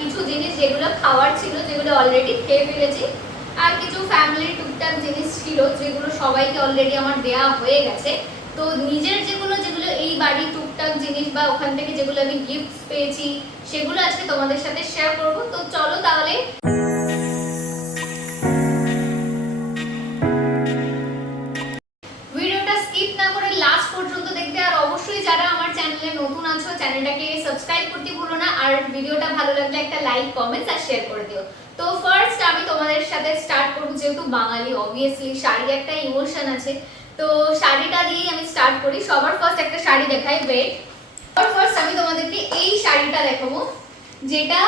কিছু জিনিস যেগুলো খাওয়ার ছিল, যেগুলো অলরেডি খেয়ে ফেলেছি। আর কিছু টুকটাক জিনিস ছিল, যেগুলো সবাইকে অলরেডি আমার হয়ে গেছে। তো নিজের যেগুলো যেগুলো এই বাড়ি টুকটাক জিনিস বা ওখান থেকে যেগুলো আমি গিফট পেয়েছি, সেগুলো আজকে তোমাদের সাথে শেয়ার করব। তো চলো তাহলে। ভিডিওটা স্কিপ না করে লাস্ট পর্যন্ত দেখতে আর অবশ্যই যারা আমার চ্যানেলে নতুন আছো চ্যানেলটাকে সাবস্ক্রাইব করতে ভুলো না। আর ভিডিওটা ভালো লাগলে একটা লাইক কমেন্টস আর শেয়ার করে দিও। তো ফার্স্ট আমি তোমাদের সাথে স্টার্ট করব, যেহেতু বাঙালি অবভিয়াসলি শাড়ি একটা ইমোশন আছে। তো শাড়িটা দিয়েই আমি স্টার্ট করি। সবার ফার্স্ট একটা শাড়ি দেখাই ওয়েট সবার ফার্স্ট আমি তোমাদেরকে এই শাড়িটা দেখাবো, যেটা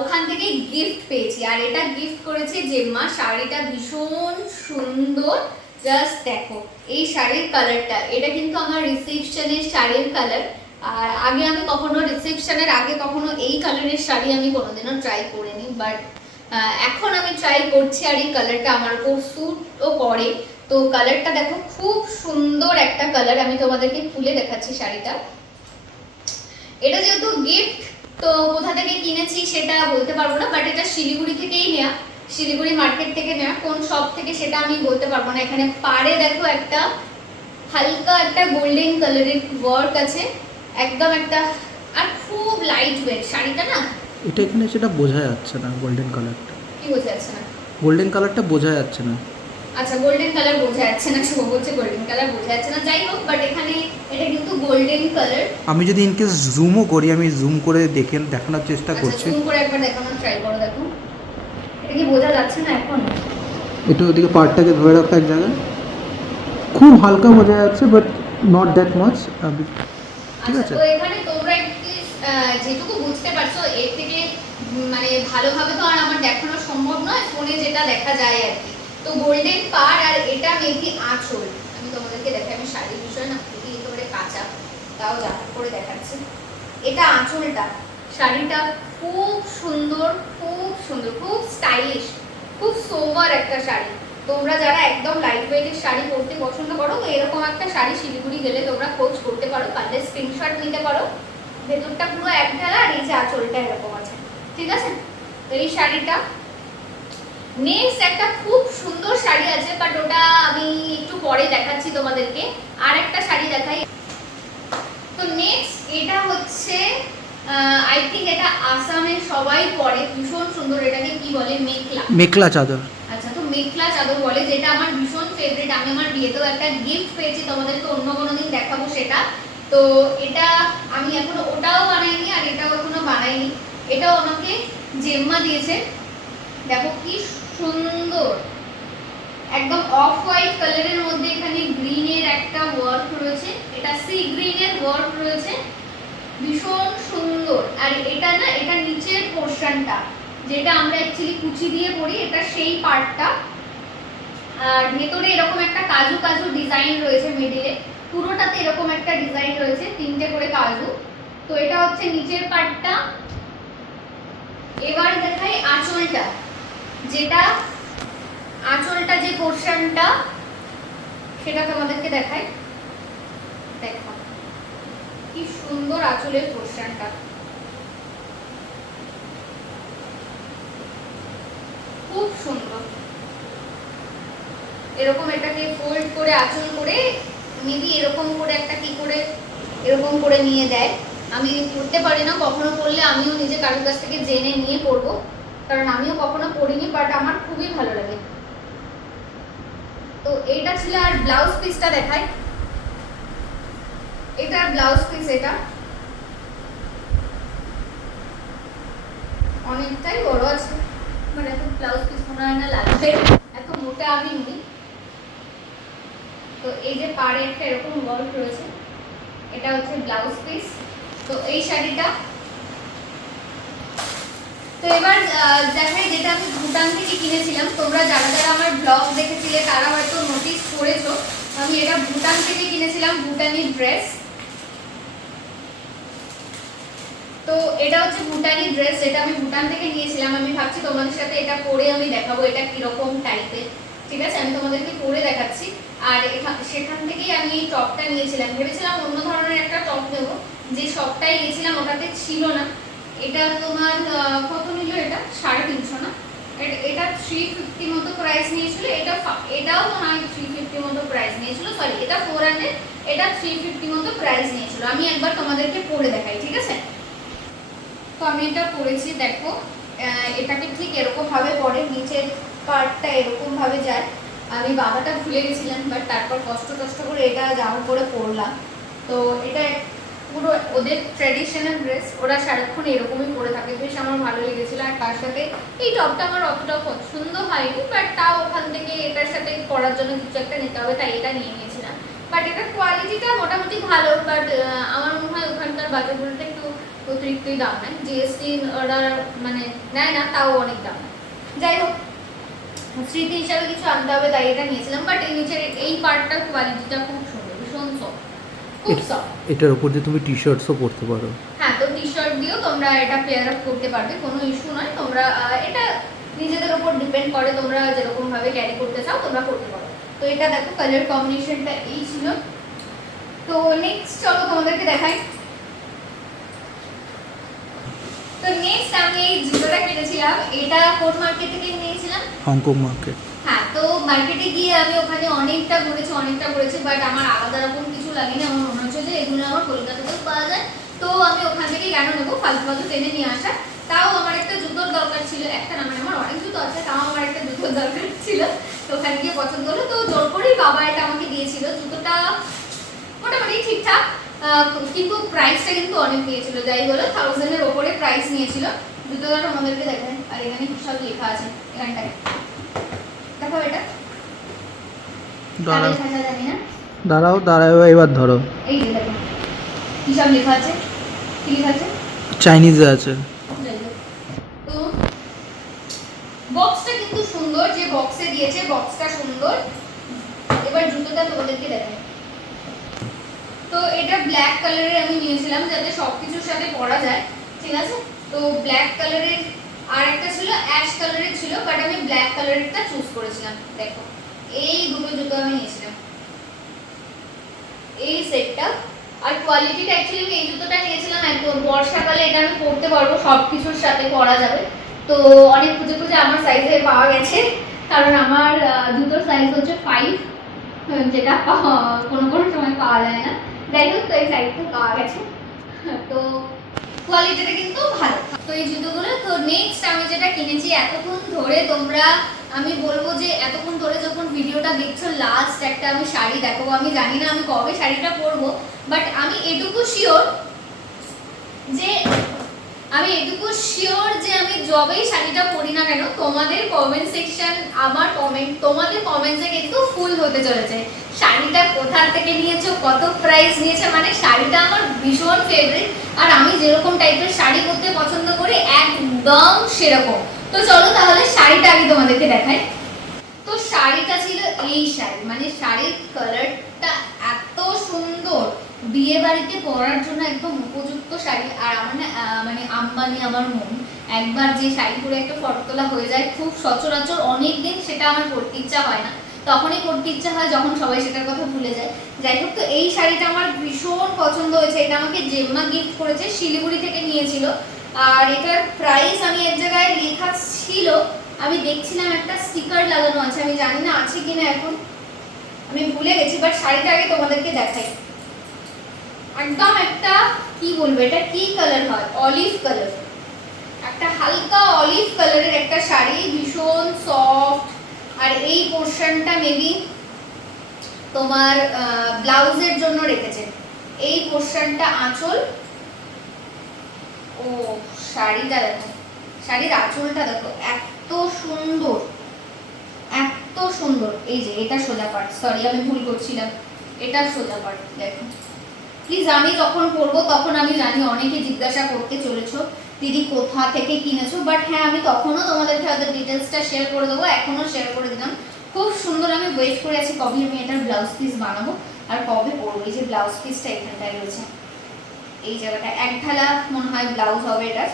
ওখান থেকে গিফট পেয়েছি। আর এটা গিফট করেছে জেম্মা। শাড়িটা ভীষণ সুন্দর। জাস্ট দেখো, এই শাড়ির কালারটা এটা কিন্তু আমার রিসেপশনের শাড়ির কালার আর আগে আমি কখনো রিসেপশনের আগে কখনো এই কালারের শাড়ি আমি কোনোদিনও ট্রাই করিনি। বাট এখন আমি ট্রাই করছি আর এই কালারটা আমার উপর স্যুটও করে। তো কালারটা দেখো খুব সুন্দর একটা কালার। আমি তোমাদেরকে খুলে দেখাচ্ছি শাড়িটা। এটা যেহেতু গিফট তো কোথা থেকে কিনেছি সেটা বলতে পারব না বাট এটা শিলিগুড়ি থেকেই নেওয়া শিলিগুড়ি মার্কেট থেকে নেওয়া কোন শপ থেকে সেটা আমি বলতে পারব না। এখানে পাড়ে দেখো একটা হালকা একটা গোল্ডেন কালারের ওয়ার্ক আছে। একদম একটা আর খুব লাইট ওয়েট শাড়িটা না। এটা এখানে সেটা বোঝা যাচ্ছে না গোল্ডেন কালারটা কি বোঝা যাচ্ছে না? গোল্ডেন কালারটা বোঝা যাচ্ছে না। আচ্ছা গোল্ডেন কালার বোঝা যাচ্ছে না শুভ বলছে গোল্ডেন কালার বোঝা যাচ্ছে না। যাই হোক বাট এখানে এটা কিন্তু গোল্ডেন কালার আমি যদি ইনকেস জুমও করি আমি জুম করে দেখে দেখানোর চেষ্টা আচ্ছা করছি। জুম করে একবার দেখানোর ট্রাই করো দেখো। এটা কি বোঝা যাচ্ছে না এখন? একটু ওদিকে পার্টটাকে ধরে রাখো এক জায়গায়। খুব হালকা বোঝা যাচ্ছে বাট নট দ্যাট মাচ ঠিক আচ্ছা আছে। তো এখানে তোমরা একটু যেটুকু বুঝতে পারছ এর থেকে মানে ভালোভাবে তো আর আমার দেখানো সম্ভব নয় ফোনে যেটা দেখা যায় আর কি। তো গোল্ডেন পার আর এটা মেবি আঁচল। আমি তোমাদেরকে দেখাই, আমি বিষয় না, খুবই একেবারে কাঁচা, তাও জামা করে দেখাচ্ছি। এটা আঁচলটা, শাড়িটা খুব সুন্দর খুব সুন্দর, খুব স্টাইলিশ খুব সোবার একটা শাড়ি। তোমরা যারা একদম লাইট ওয়েটের শাড়ি পরতে পছন্দ করো এরকম একটা শাড়ি শিলিগুড়ি গেলে তোমরা খোঁজ করতে পারো, পারলে স্ক্রিনশট নিতে পারো। ভেতরটা পুরো এক ঢালা আর এই যে আঁচলটা এরকম আছে। ঠিক আছে? এই শাড়িটা নেক্সট একটা খুব সুন্দর শাড়ি আছে বাট ওটা আমি একটু পরে দেখাচ্ছি তোমাদেরকে। আর একটা শাড়ি দেখাই। তো নেক্সট এটা হচ্ছে আই থিঙ্ক এটা আসামে সবাই পরে ভীষণ সুন্দর এটাকে কি বলে? মেখলা। মেখলা চাদর। আচ্ছা তো মেখলা চাদর বলে যেটা আমার ভীষণ ফেভারিট আমি আমার বিয়েতেও একটা গিফট পেয়েছি তোমাদেরকে অন্য কোনো দিন দেখাবো সেটা। তো এটা আমি এখনও ওটাও বানাইনি আর এটাও এখনও বানাইনি। এটাও আমাকে জেম্মা দিয়েছে। দেখো কি সুন্দর। একদম অফ হোয়াইট কালারের মধ্যে এখানে গ্রিনের একটা ওয়ার্ক রয়েছে। এটা সি গ্রিনের ওয়ার্ক রয়েছে। ভীষণ সুন্দর। আর এটা না, এটা নিচের পোর্শনটা যেটা আমরা অ্যাকচুয়ালি কুচি দিয়ে পরি, এটা সেই পার্টটা আর ভেতরে এরকম একটা কাজু কাজু ডিজাইন রয়েছে মিডিলে পুরোটাতে এরকম একটা ডিজাইন রয়েছে, তিনটে করে কাজু। তো এটা হচ্ছে নিচের পার্টটা এবার দেখাই আঁচলটা। যেটা আঁচলটা যে পোর্শনটা সেটা তোমাদেরকে দেখাই। দেখো, কি সুন্দর আঁচলের পোর্শনটা খুব সুন্দর। এরকম এটাকে ফোল্ড করে, আঁচল করে মেবি এরকম করে একটা কি করে, এরকম করে নিয়ে দেয়। আমি পড়তে পারি না, কখনো পড়লে আমিও নিজে কারোর কাছ থেকে জেনে নিয়ে পড়ব কারণ আমিও কখনো পড়িনি বাট আমার খুবই ভালো লাগে। তো এইটা ছিল আর ব্লাউজ পিসটা দেখাই। এটা ব্লাউজ পিস এটা। অনেকটাই বড় আছে। মানে এত ব্লাউজ পিস মনে হয় না লাগবে। এত মোটা আমি নই। তো এই যে পাড়ে একটা এরকম ওয়ার্ক রয়েছে, এটা হচ্ছে ব্লাউজ পিস তো এই শাড়িটা তো এবার দেখাই যেটা আমি ভুটান থেকে কিনেছিলাম, তোমরা যারা যারা আমার ব্লগ দেখেছিলে, তারা হয়তো নোটিস করেছ, আমি এটা ভুটান থেকে কিনেছিলাম, ভুটানি ড্রেস তো এটা হচ্ছে ভুটানি ড্রেস যেটা আমি ভুটান থেকে নিয়েছিলাম। আমি ভাবছি তোমাদের সাথে এটা পরে আমি দেখাবো, এটা কীরকম টাইপের ঠিক আছে? আমি তোমাদেরকে পরে দেখাচ্ছি। আর সেখান থেকেই আমি এই টপটা নিয়েছিলাম। ভেবেছিলাম অন্য ধরনের একটা টপ নেব। যে শপটাই গেছিলাম, ওটাতে ছিল না। এটা তোমার কত নিল এটা? সাড়ে তিনশো না? এট- থ্রি ফিফটি মতো প্রাইস নিয়েছিল, এটা এটাও মনে থ্রি ফিফটি মতো প্রাইস নিয়েছিল সরি এটা ফোর হান্ড্রেড এটা থ্রি ফিফটি মতো প্রাইস নিয়েছিল। আমি একবার তোমাদেরকে পরে দেখাই, ঠিক আছে? তো আমি এটা পরেছি দেখো এটাকে ঠিক এরকম ভাবে পরে নিচের পার্টটা এরকম ভাবে যায়। আমি বাবাটা ভুলে গেছিলাম বাট তারপর কষ্ট কষ্ট করে এটা জামা পরে পরলাম তো এটা পুরো ওদের ট্র্যাডিশনাল ড্রেস ওরা সারাক্ষণ এরকমই পরে থাকে। বেশ আমার ভালো লেগেছিল আর তার সাথে এই টপটা আমার অতটা পছন্দ হয়নি বাট তাও ওখান থেকে এটার সাথে পরার জন্য কিছু একটা নিতে হবে, তাই এটা নিয়ে নিয়েছিলাম। বাট এটার কোয়ালিটিটা মোটামুটি ভালো বাট আমার মনে হয় ওখানকার বাজারগুলোতে একটু অতিরিক্তই দাম নেয়। জিএসটি ওরা মানে নেয় না, তাও অনেক দাম যাই হোক, স্মৃতি হিসাবে কিছু আনতে হবে, তাই এটা নিয়েছিলাম। বাট এই নিচের এই পার্টটার কোয়ালিটিটা খুব সুন্দর ভীষণ সফট খুব সফট এটার উপর দিয়ে তুমি টি শার্টসও পরতে পারো। হ্যাঁ তো টি শার্ট দিয়েও তোমরা এটা পেয়ার আপ করতে পারবে কোনো ইস্যু নয়। তোমরা এটা নিজেদের উপর ডিপেন্ড করে তোমরা যেরকম ভাবে ক্যারি করতে চাও তোমরা করতে পারো। তো এটা দেখো কালার কম্বিনেশনটা এই ছিল। তো নেক্সট চলো তোমাদেরকে দেখাই। তো নেক্সট আমি এই জুতোটা কিনেছিলাম এটা কোট মার্কেট থেকে নিয়েছিলাম হংকং মার্কেট হ্যাঁ তো মার্কেটে গিয়ে আমি ওখানে অনেকটা ঘুরেছি অনেকটা ঘুরেছি বাট আমার আলাদা রকম কিছু লাগেনি। আমার মনে হচ্ছে যে এগুলো আমার কলকাতাতেও পাওয়া যায়। তো আমি ওখান থেকে কেন নেব? ফালতু ফালতু টেনে নিয়ে আসা তাও আমার একটা জুতোর দরকার ছিল। একটা না মানে আমার অনেক জুতো আছে, তাও আমার একটা জুতোর দরকার ছিল। তো ওখানে গিয়ে পছন্দ হলো। তো জোর করেই বাবা এটা আমাকে দিয়েছিল। জুতোটা মোটামুটি ঠিকঠাক কিন্তু প্রাইসটা কিন্তু অনেক নিয়েছিল। যাই বলো থাউজেন্ডের ওপরে প্রাইস নিয়েছিল। জুতোটা আমাদেরকে দেখেন আর এখানে সব লেখা আছে, এখানটায়। দেখো এটা। দাঁড়াও। দাঁড়াও দাঁড়াও এবার ধরো। এই যে দেখো কি সব লেখা আছে? কি লেখা আছে? চাইনিজে আছে। তো বক্সটা কিন্তু সুন্দর যে বক্সে দিয়েছে বক্সটা সুন্দর। এবার জুতোটা তোমাদেরকে দেখাই। তো এটা ব্ল্যাক কালারের আমি নিয়েছিলাম যাতে সবকিছুর সাথে পরা যায়। ঠিক আছে? তো ব্ল্যাক কালারের আর একটা ছিল অ্যাশ কালারের ছিল বাট আমি ব্ল্যাক কালারেরটা চুজ করেছিলাম। দেখো, এই দুটো জুতো আমি নিয়েছিলাম। এই সেটটা আর কোয়ালিটিটা অ্যাকচুয়ালি আমি এই জুতোটা নিয়েছিলাম একদম বর্ষাকালে এটা আমি পরতে পারব সব কিছুর সাথে পরা যাবে। তো অনেক খুঁজে খুঁজে আমার সাইজে পাওয়া গেছে, কারণ আমার জুতোর সাইজ হচ্ছে ফাইভ যেটা কোনো কোনো সময় পাওয়া যায় না। যাই হোক, তো এই সাইজটা পাওয়া গেছে। তো কোয়ালিটিটা কিন্তু ভালো। তো এই জুতোগুলো, তো নেক্সট আমি যেটা কিনেছি, এতক্ষণ ধরে তোমরা, আমি বলব যে এতক্ষণ ধরে যখন ভিডিওটা দেখছ লাস্ট একটা আমি শাড়ি দেখো আমি জানি না আমি কবে শাড়িটা পরবো বাট আমি এটুকু শিওর যে আমি এটুকু শিওর যে আমি যবেই শাড়িটা পরি না কেন, তোমাদের কমেন্ট সেকশন আমার কমেন্ট তোমাদের কমেন্টসে কিন্তু ফুল হতে চলেছে। শাড়িটা কোথা থেকে নিয়েছো, কত প্রাইস নিয়েছে মানে শাড়িটা আমার ভীষণ ফেভারিট আর আমি যেরকম টাইপের শাড়ি পরতে পছন্দ করি, একদম সেরকম। তো চলো তাহলে শাড়িটা আগে তোমাদেরকে দেখাই। তো শাড়িটা ছিল এই শাড়ি মানে শাড়ির কালারটা এত সুন্দর। বিয়ে বাড়িতে পরার জন্য একদম উপযুক্ত শাড়ি, আর আমার মানে আম্বানি আমার মন একবার যে শাড়ি পরে একটা ফটো তোলা হয়ে যায়, খুব সচরাচর অনেক দিন সেটা আমার পরতে ইচ্ছা হয় না। তখনই পরতে ইচ্ছা হয় যখন সবাই সেটার কথা ভুলে যায়। যাই হোক, তো এই শাড়িটা আমার ভীষণ পছন্দ হয়েছে। এটা আমাকে জেম্মা গিফট করেছে, শিলিগুড়ি থেকে নিয়েছিল। আর এটার প্রাইস আমি এক জায়গায় লেখা ছিল, আমি দেখছিলাম একটা স্টিকার লাগানো আছে, আমি জানি না আছে কিনা এখন। আমি ভুলে গেছি বাট শাড়িটা আগে তোমাদেরকে দেখাই। একদম একটা, কি বলব, এটা কি কালার হয়? অলিভ কালার একটা হালকা অলিভ কালারের একটা শাড়ি, ভীষণ সফট আর এই পোর্শনটা মেবি তোমার ব্লাউজের জন্য রেখেছে। এই পোর্শনটা আঁচল। ও, শাড়িটা দেখো। শাড়ির আঁচলটা দেখো, এত সুন্দর। এত সুন্দর। এই যে, এটা সোজা পার্ট সরি আমি ভুল করছিলাম। এটা সোজা পার্ট দেখো। প্লিজ আমি যখন পরবো তখন আমি জানি অনেকে জিজ্ঞাসা করতে চলেছো, দিদি, কোথা থেকে কিনেছো? বাট হ্যাঁ আমি তখনও তোমাদেরকে হয়তো ডিটেলসটা শেয়ার করে দেবো, এখনও শেয়ার করে দিলাম। খুব সুন্দর আমি ওয়েট করে আছি কবে আমি এটার ব্লাউজ পিস বানাবো, আর কবে পরবো, এই যে ব্লাউজ পিসটা এখানটায় রয়েছে। এই জায়গাটা এক ঢালা মনে হয় ব্লাউজ হবে এটা।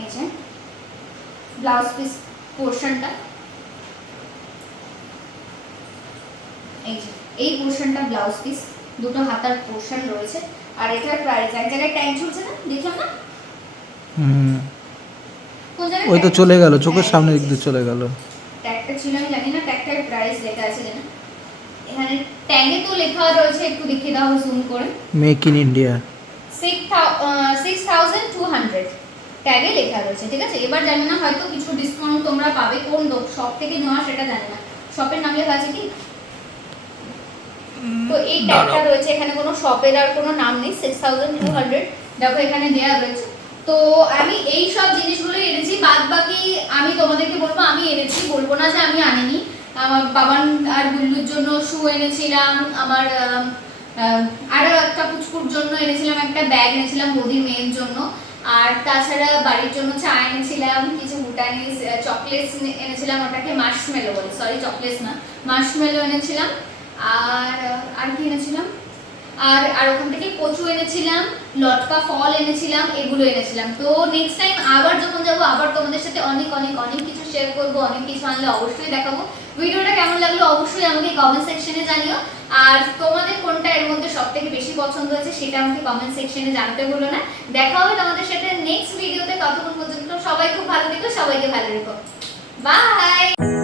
এই যে ব্লাউজ পিস পোর্শনটা এই যে, এই পোর্শনটা ব্লাউজ পিস দুটো হাতার পোর্শন রয়েছে। আর এটার প্রাইস এক জায়গায় ট্যাগ ঝুলছে না? দেখলাম না হুম। ওই তো চলে গেল চোখের হ্যাঁ, সামনে। দিয়ে চলে গেল। ট্যাগটা ছিল আমি জানি না ট্যাগটার প্রাইস লেখা আছে জানা এখানে ট্যাগে তো লেখা রয়েছে একটু দেখিয়ে দাও জুম করে। Make in India six thousand two hundred ট্যাগে লেখা রয়েছে ঠিক আছে? এবার জানি না হয়তো কিছু ডিসকাউন্ট তোমরা পাবে কোন শপ থেকে নেওয়া সেটা জানি না। শপের নাম লেখা আছে কি? তো এই ট্যাগটা রয়েছে এখানে কোনো শপের আর কোনো নাম নেই সিক্স থাউজেন্ড টু হান্ড্রেড দেখো এখানে দেওয়া রয়েছে। তো আমি এই সব জিনিসগুলো এনেছি বাদ বাকি আমি তোমাদেরকে বলব আমি এনেছি বলব না যে আমি আনিনি। আমার বাবান আর গুল্লুর জন্য শু এনেছিলাম আমার আম, আম, একটা পুচকুর জন্য এনেছিলাম একটা ব্যাগ এনেছিলাম মোদির মেয়ের জন্য। আর তাছাড়া বাড়ির জন্য চা এনেছিলাম কিছু ভুটানিজ চকলেটস এনেছিলাম ওটাকে মার্শমেলো বলে। সরি চকলেটস না মার্শমেলো এনেছিলাম। আর আর কি এনেছিলাম? আর আর ওখান থেকে কচু এনেছিলাম, লটকা ফল এনেছিলাম, এগুলো এনেছিলাম। তো নেক্সট টাইম আবার যখন যাব, আবার তোমাদের সাথে অনেক অনেক অনেক কিছু শেয়ার করব, অনেক কিছু আনলে অবশ্যই দেখাবো। ভিডিওটা কেমন লাগল অবশ্যই আমাকে কমেন্ট সেকশনে জানিও। আর তোমাদের কোনটা এর মধ্যে সব থেকে বেশি পছন্দ হয়েছে, সেটা আমাকে কমেন্ট সেকশনে জানাতে ভুলো না। দেখা হবে তোমাদের সাথে নেক্সট ভিডিওতে ততক্ষণ পর্যন্ত সবাই খুব ভালো থেকো, সবাইকে ভালো রেখো। বাই